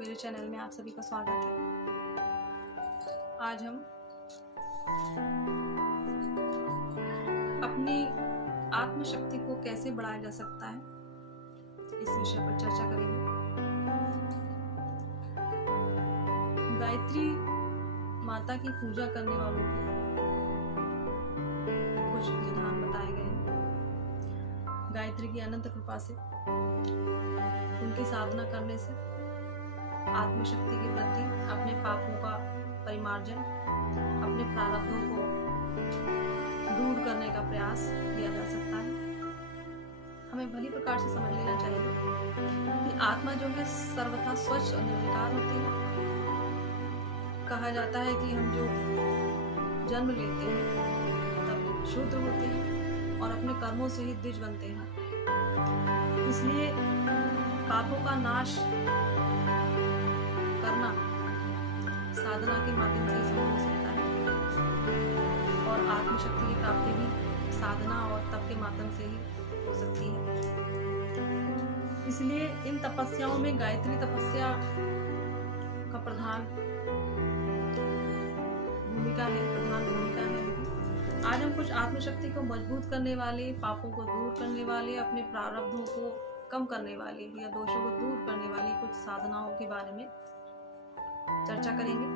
मेरे चैनल में आप सभी का स्वागत है। आज हम अपनी आत्मशक्ति को कैसे बढ़ाया जा सकता है इस विषय पर चर्चा करेंगे। गायत्री माता की पूजा करने वालों को कुछ विधान बताए गए हैं। गायत्री की अनंत कृपा से, उनकी साधना करने से आत्मशक्ति के प्रति अपने पापों का परिमार्जन, अपने प्रारब्धों को दूर करने का प्रयास किया जा सकता है। हमें भली प्रकार से समझ लेना चाहिए कि आत्मा जो है सर्वथा स्वच्छ और निर्विकार होती है। कहा जाता है कि हम जो जन्म लेते हैं तब शुद्ध होते हैं और अपने कर्मों से ही द्विज बनते हैं। इसलिए पापों का नाश करना साधना के माध्यम से ही संभव हो सकता है और आत्मशक्ति की प्राप्ति भी साधना और तप के माध्यम से ही हो सकती है। इसलिए इन तपस्याओं में गायत्री तपस्या का प्रधान भूमिका है। आज हम कुछ आत्मशक्ति को मजबूत करने वाले, पापों को दूर करने वाले, अपने प्रारब्धों को कम करने वाली या दोषों को दूर करने वाली कुछ साधनाओं के बारे में चर्चा करेंगे।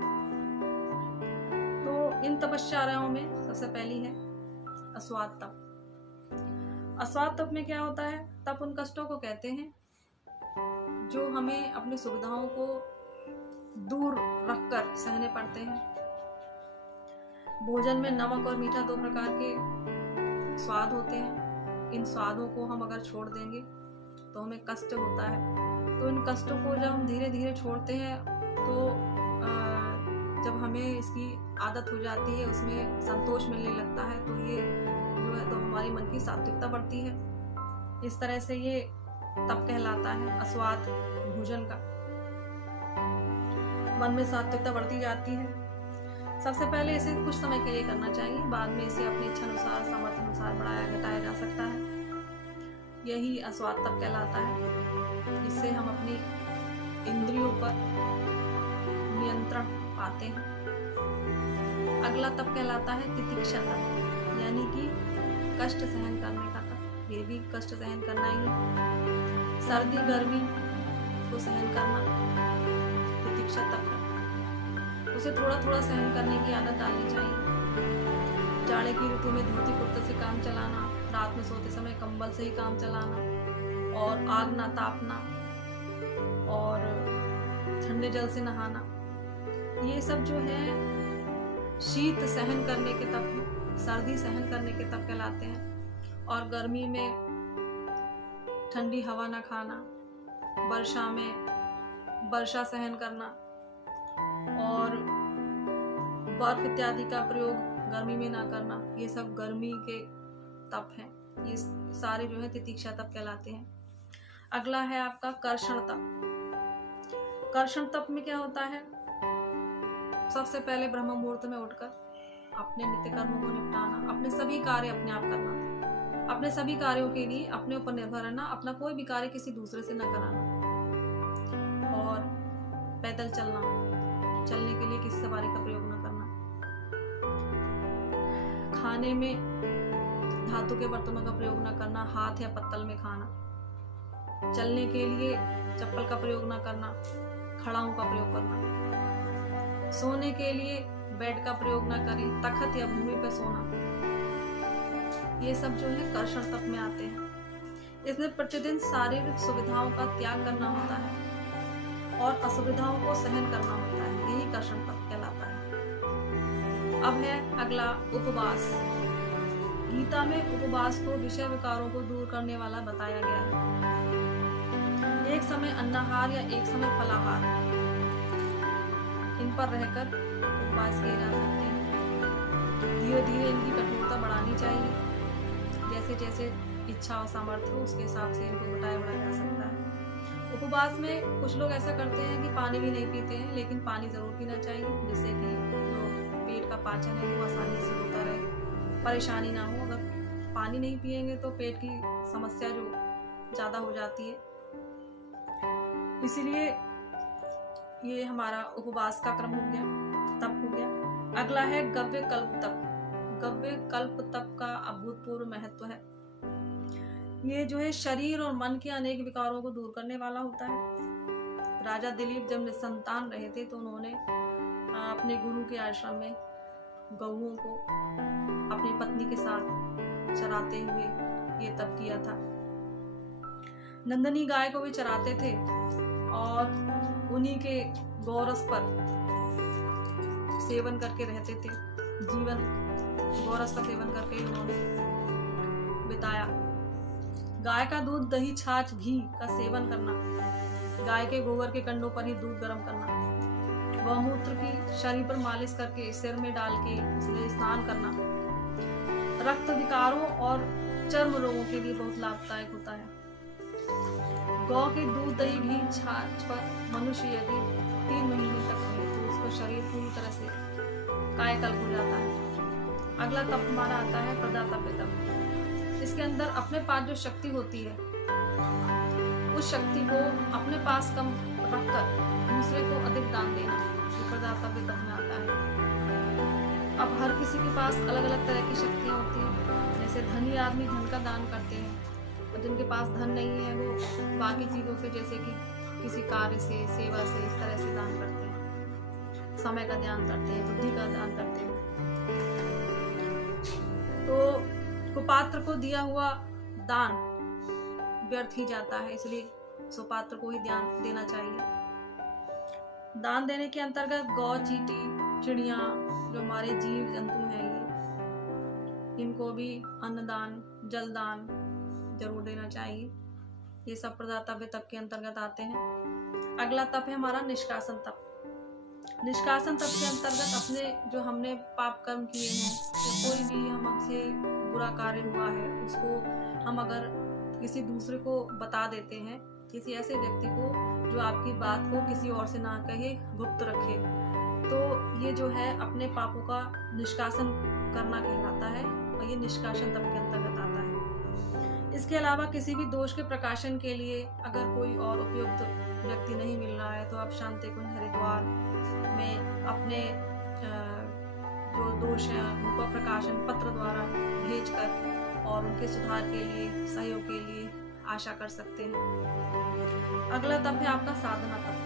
तो इन तपस्याओं में सबसे पहली है अस्वाद तप। अस्वाद तप में क्या होता है? तप उन कष्टों को कहते हैं जो हमें अपनी सुविधाओं को दूर रखकर सहने पड़ते हैं। भोजन में नमक और मीठा दो प्रकार के स्वाद होते हैं। इन स्वादों को हम अगर छोड़ देंगे तो हमें कष्ट होता है। तो इन कष्टों को जब हम धीरे धीरे छोड़ते हैं तो जब हमें इसकी आदत हो जाती है, उसमें संतोष मिलने लगता है, तो ये जो है तो हमारी मन की सात्विकता बढ़ती है। इस तरह से ये तप कहलाता है अस्वाद भोजन का। मन में सात्विकता बढ़ती जाती है। सबसे पहले इसे कुछ समय के लिए करना चाहिए, बाद में इसे अपनी इच्छा अनुसार, सामर्थ्य अनुसार बढ़ाया घटाया जा सकता है। यही अस्वाद तप कहलाता है। इससे हम अपनी इंद्रियों पर नियंत्रण पाते हैं। अगला तप कहलाता है तितिक्षा तप, यानी कि कष्ट सहन करने का तप। ये भी कष्ट सहन करना ही, सर्दी गर्मी को सहन करना तितिक्षा तप है। उसे थोड़ा थोड़ा सहन करने की आदत डालनी चाहिए। जाड़े की ऋतु में धोती कुर्ते से काम चलाना, रात में सोते समय कंबल से ही काम चलाना और आग ना तापना और ठंडे जल से नहाना, ये सब जो है शीत सहन करने के तप, सर्दी सहन करने के तप कहलाते हैं। और गर्मी में ठंडी हवा ना खाना, वर्षा में वर्षा सहन करना और बर्फ इत्यादि का प्रयोग गर्मी में ना करना, ये सब गर्मी के तप हैं। ये सारे जो है तितिक्षा तप कहलाते हैं। अगला है आपका कर्षण तप। कर्षण तप में क्या होता है? सबसे पहले ब्रह्म मुहूर्त में उठकर अपने नित्य कर्मों को निपटाना, अपने सभी कार्य अपने आप करना, अपने सभी कार्यों के लिए अपने ऊपर निर्भर रहना, अपना कोई भी कार्य किसी दूसरे से न कराना और पैदल चलना, चलने के लिए किसी सवारी का प्रयोग न करना। खाने में धातु के बर्तनों का प्रयोग न करना, हाथ या पत्तल में खाना। चलने के लिए चप्पल का प्रयोग न करना, खड़ाऊ का प्रयोग करना। सोने के लिए बेड का प्रयोग न करें, तख्त या भूमि पर सोना। ये सब जो है कर्षण तप में आते हैं। इसमें प्रतिदिन शारीरिक सुविधाओं का त्याग करना होता है और असुविधाओं को सहन करना होता है। यही कर्षण तप कहलाता है। अब है अगला उपवास। गीता में उपवास को विषय विकारों को दूर करने वाला बताया गया है। एक समय अन्नाहार या एक समय फलाहार, इन पर रहकर उपवास किए जा सकते हैं। धीरे धीरे इनकी कठोरता बढ़ानी चाहिए। जैसे जैसे इच्छा और सामर्थ्य हो उसके हिसाब से इनको घटाया बढ़ाया जा सकता है। उपवास में कुछ लोग ऐसा करते हैं कि पानी भी नहीं पीते हैं, लेकिन पानी जरूर पीना चाहिए, जिससे कि जो पेट का पाचन है वो आसानी से होता रहे, परेशानी ना हो। अगर पानी नहीं पिएंगे तो पेट की समस्या जो ज़्यादा हो जाती है। इसीलिए ये हमारा उपवास का क्रम हो गया, तप हो गया। अगला है गव्य कल्प तप। गव्य कल्प तप का अभूतपूर्व महत्व है। ये जो है शरीर और मन के अनेक विकारों को दूर करने वाला होता है। राजा दिलीप जब निसंतान रहे थे तो उन्होंने अपने गुरु के आश्रम में गौओं को अपनी पत्नी के साथ चराते हुए ये तप किया था। नंदनी गाय को भी चराते थे और उन्हीं के गौरस पर सेवन करके रहते थे। जीवन गौरस का सेवन करके ही उन्होंने बिताया। गाय का दूध, दही, छाछ, घी का सेवन करना, गाय के गोबर के कंडों पर ही दूध गर्म करना, गौमूत्र की शरीर पर मालिश करके सिर में डाल के उसमें स्नान करना रक्त विकारों और चर्म रोगों के लिए बहुत लाभदायक होता है। गौ के दूध, दही, घी, छाछ पर मनुष्य यदि 3 महीने तक रहे तो उसका शरीर पूरी तरह से कायाकल्प हो जाता है। अगला तप हमारा आता है प्रदातव्य तप। इसके अंदर अपने पास जो शक्ति होती है उस शक्ति को अपने पास कम रखकर दूसरे को अधिक दान देना, ये प्रदातव्य तप में आता है। अब हर किसी के पास अलग अलग तरह की शक्तियाँ होती हैं। जैसे धनी आदमी धन का दान करते हैं और जिनके पास धन नहीं है वो बाकी चीज़ों से, जैसे कि किसी कार्य से, सेवा से, इस तरह से दान करते हैं। समय का दान करते हैं, बुद्धि का दान करते हैं। तो कुपात्र को दिया हुआ दान व्यर्थ ही जाता है, इसलिए सुपात्र को ही ध्यान देना चाहिए। दान देने के अंतर्गत गौ, चींटी, चिड़िया, जो हमारे जीव जंतु हैं, इनको भी अन्नदान, जलदान जरूर देना चाहिए। ये सब प्रदातव्य तप के अंतर्गत आते हैं। अगला तप है हमारा निष्कासन तप। निष्कासन तप के अंतर्गत अपने जो हमने पाप कर्म किए हैं या कोई भी हमसे बुरा कार्य हुआ है उसको हम अगर किसी दूसरे को बता देते हैं, किसी ऐसे व्यक्ति को जो आपकी बात को किसी और से ना कहे, गुप्त रखे, तो ये जो है अपने पापों का निष्कासन करना कहलाता है और ये निष्कासन तप के अंतर्गत आता है। इसके अलावा किसी भी दोष के प्रकाशन के लिए अगर कोई और उपयुक्त व्यक्ति नहीं मिल रहा है तो आप शांति कुंज हरिद्वार में अपने जो दोष हैं उनका प्रकाशन पत्र द्वारा भेजकर और उनके सुधार के लिए, सहयोग के लिए आशा कर सकते हैं। अगला तप है आपका साधना तप।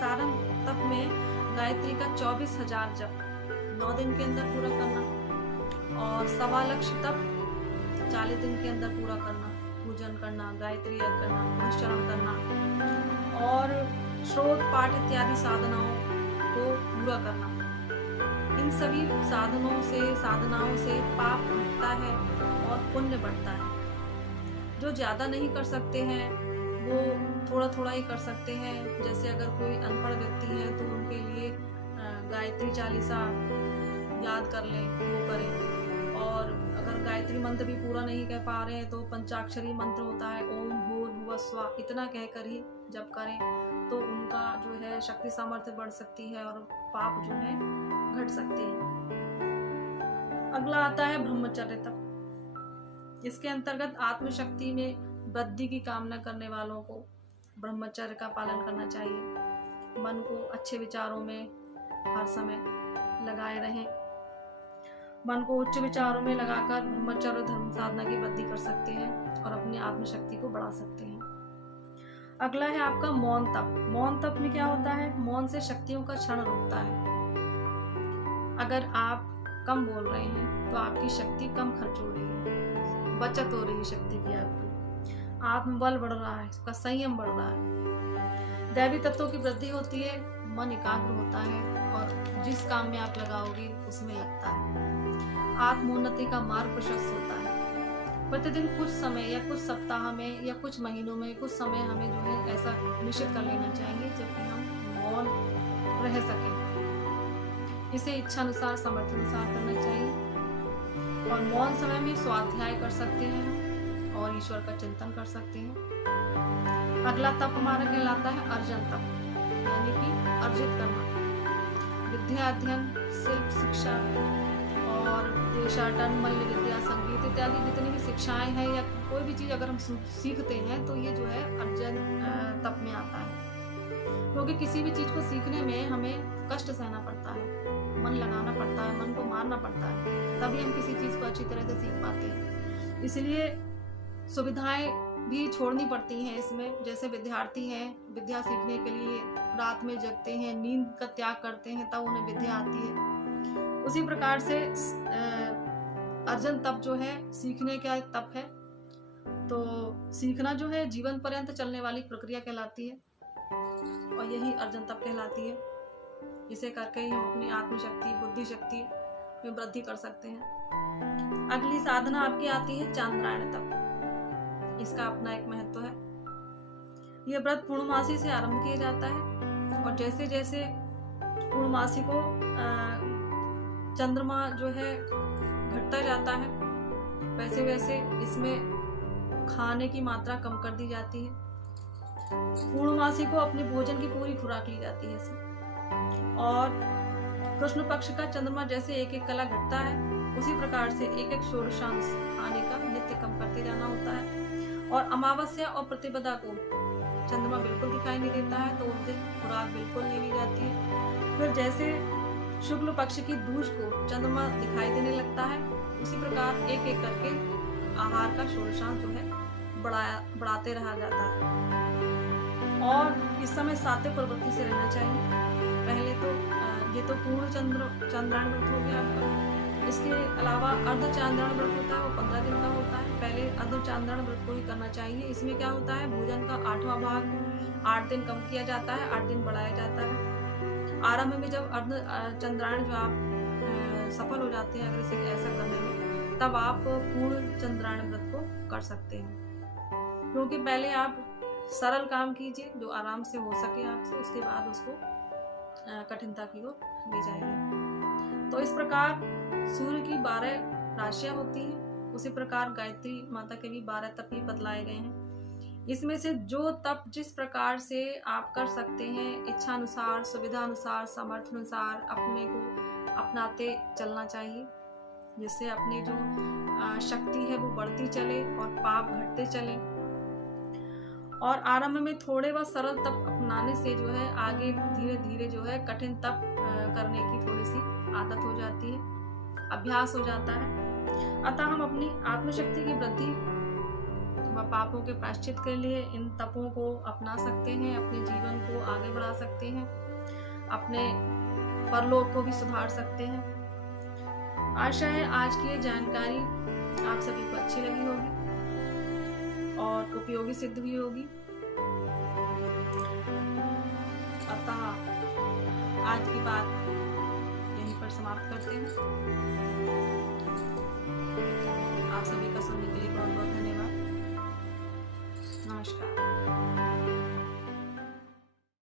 साधना तप में गायत्री का 24,000 जप 9 दिन के अंदर पूरा करना और 1.25 लक्ष तप 40 दिन के अंदर पूरा करना, पूजन करना, गायत्री यज्ञ करना, पुनश्चरण करना और श्रोत पाठ इत्यादि साधनाओं को पूरा करना। इन सभी साधनाओं से पाप घटता है और पुण्य बढ़ता है। जो ज़्यादा नहीं कर सकते हैं वो थोड़ा थोड़ा ही कर सकते हैं। जैसे अगर कोई अनपढ़ व्यक्ति है तो उनके लिए गायत्री चालीसा याद कर लें, वो करें। और अगर गायत्री मंत्र भी पूरा नहीं कह पा रहे हैं तो पंचाक्षरी मंत्र होता है, ओम भूर्भुवः स्वः, इतना कहकर ही जप करें तो उनका जो है शक्ति सामर्थ्य बढ़ सकती है और पाप जो है घट सकते हैं। अगला आता है ब्रह्मचर्य तप। इसके अंतर्गत आत्मशक्ति में वृद्धि की कामना करने वालों को ब्रह्मचर्य का पालन करना चाहिए। मन को अच्छे विचारों में हर समय लगाए रहें। मन को उच्च विचारों में लगाकर ब्रह्मचर्य धर्म साधना की वृद्धि कर सकते हैं और अपनी आत्मशक्ति को बढ़ा सकते हैं। अगला है आपका मौन तप। मौन तप में क्या होता है? मौन से शक्तियों का क्षरण रुकता है। अगर आप कम बोल रहे हैं तो आपकी शक्ति कम खर्च हो रही है, बचत हो रही है शक्ति की, आपकी आत्मबल बढ़ रहा है, उसका संयम बढ़ रहा है, दैवी तत्वों की वृद्धि होती है, मन एकाग्र होता है और जिस काम में आप लगाओगे उसमें लगता है। आत्मोन्नति का मार्ग प्रशस्त होता है। प्रतिदिन कुछ समय या कुछ सप्ताह में या कुछ महीनों में कुछ समय हमें जो है ऐसा निश्चित कर लेना चाहिए जबकि हम मौन रह सकें। इसे इच्छा अनुसार, सामर्थ्य अनुसार करना चाहिए और मौन समय में स्वाध्याय कर सकते हैं और ईश्वर का चिंतन कर सकते हैं। अगला तप हमारा कहलाता है अर्जन तप, यानी कि अर्जित करना। विद्या अध्ययन, शिल्प शिक्षा और देशाटन, मल्ल विद्या, संगीत इत्यादि जितनी भी शिक्षाएं हैं या कोई भी चीज़ अगर हम सीखते हैं तो ये जो है अर्जन तप में आता है। क्योंकि किसी भी चीज को सीखने में हमें कष्ट सहना पड़ता है, मन लगाना पड़ता है, मन को मारना पड़ता है, तभी हम किसी चीज को अच्छी तरह से सीख पाते हैं। इसलिए सुविधाएं भी छोड़नी पड़ती हैं इसमें। जैसे विद्यार्थी हैं, विद्या सीखने के लिए रात में जगते हैं, नींद का त्याग करते हैं, तब उन्हें विद्या आती है। उसी प्रकार से अर्जन तप जो है सीखने का एक तप है। तो सीखना जो है जीवन पर्यंत चलने वाली प्रक्रिया कहलाती है और यही अर्जन तप कहलाती है। इसे करके ही हम अपनी आत्मशक्ति, बुद्धि शक्ति में वृद्धि कर सकते हैं। अगली साधना आपकी आती है चांद्रायण तप। इसका अपना एक महत्व है। यह व्रत पूर्णमासी से आरंभ किया जाता है और जैसे जैसे पूर्णमासी को चंद्रमा जो है घटता जाता है, वैसे वैसे इसमें खाने की मात्रा कम कर दी जाती है। पूर्णमासी को अपने भोजन की पूरी खुराक ली जाती है इसमें। और कृष्ण पक्ष का चंद्रमा जैसे एक एक कला घटता है, उसी प्रकार से एक एक षोडशांश खाने का नित्य कम करते जाना होता है। और अमावस्या और प्रतिपदा को चंद्रमा बिल्कुल दिखाई नहीं देता है, तो उस दिन खुराक बिल्कुल नहीं ली जाती है। फिर जैसे शुक्ल पक्ष की दूज को चंद्रमा दिखाई देने लगता है, उसी प्रकार एक एक करके आहार का षोडशांश जो है बढ़ाते रहा जाता है। और इस समय सात्विक प्रवृत्ति से रहना चाहिए। पहले तो ये तो पूर्ण चांद्रायण व्रत हो गया आपका। इसके अलावा अर्ध चांद्रायण व्रत होता है, वो 15 दिन का होता है। पहले अर्ध चांद्रायण व्रत को ही करना चाहिए। इसमें क्या होता है, भोजन का 8वां भाग 8 दिन कम किया जाता है, 8 दिन बढ़ाया जाता है। आरंभ में जब अर्ध चंद्रायण जो आप सफल हो जाते हैं अगर इसे ऐसा करने में, तब आप पूर्ण चंद्रायण व्रत को कर सकते हैं। क्योंकि पहले आप सरल काम कीजिए जो आराम से हो सके आपसे, उसके बाद उसको कठिनता की ओर ले जाइए। तो इस प्रकार सूर्य की 12 राशियां होती हैं, उसी प्रकार गायत्री माता के भी 12 तप ही बतलाए गए हैं। इसमें से जो तप जिस प्रकार से आप कर सकते हैं, इच्छा अनुसार, सुविधा अनुसार, सामर्थ्य अनुसार अपने को अपनाते चलना चाहिए, जिससे अपनी जो शक्ति है वो बढ़ती चले और पाप घटते चले। और आरंभ में थोड़े व सरल तप अपनाने से जो है आगे धीरे धीरे जो है कठिन तप करने की थोड़ी सी आदत हो जाती है, अभ्यास हो जाता है। अतः हम अपनी आत्मशक्ति की वृद्धि व पापों के प्रायश्चित के लिए इन तपों को अपना सकते हैं, अपने जीवन को आगे बढ़ा सकते हैं, अपने परलोक को भी सुधार सकते हैं। आशा है आज की ये जानकारी आप सभी को अच्छी लगी होगी और उपयोगी सिद्ध हुई होगी। अतः आज की बात यहीं पर समाप्त करते हैं। आप सभी का सुनने के